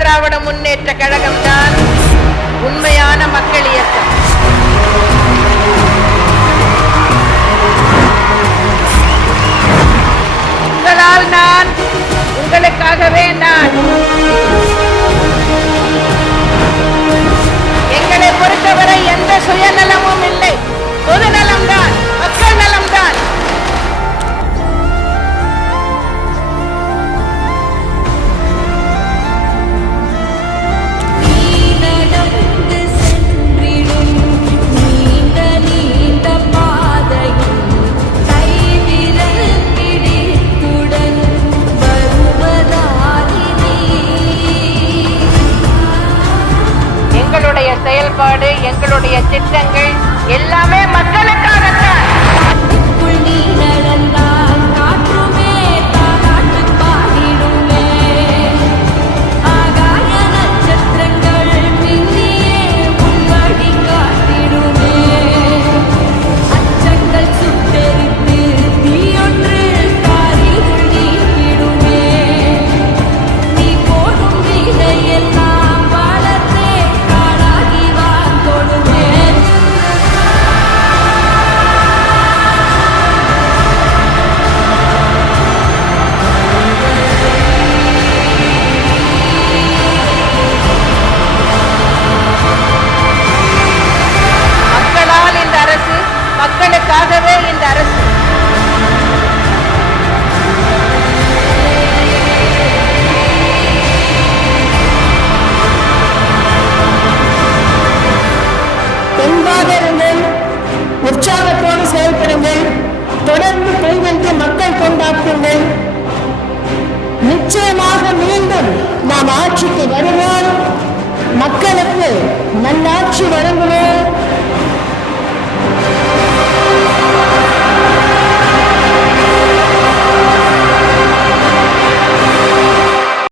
திராவிட முன்னேற்ற கழகம் தான் உண்மையான மக்கள் இயக்கம். உங்களால் நான், உங்களுக்காகவே நான். எங்களை பொறுத்தவரை எந்த சுயநலமும் இல்லை, பொதுநலம்தான், மக்கள் நலம்தான். எங்களுடைய செயல்பாடு, எங்களுடைய திட்டங்கள் எல்லாமே மக்களுக்காகத்தான். மக்களுக்காகவே இந்த அரசு. தெம்பாக இருங்கள், உற்சாகத்தோடு செயல்படுங்கள், தொடர்ந்து பெய்வென்று மக்கள் கொண்டாடுங்கள். நிச்சயமாக மீண்டும் நாம் ஆட்சிக்கு வருவோம், மக்களுக்கு நல்லாட்சி வழங்குவோம்.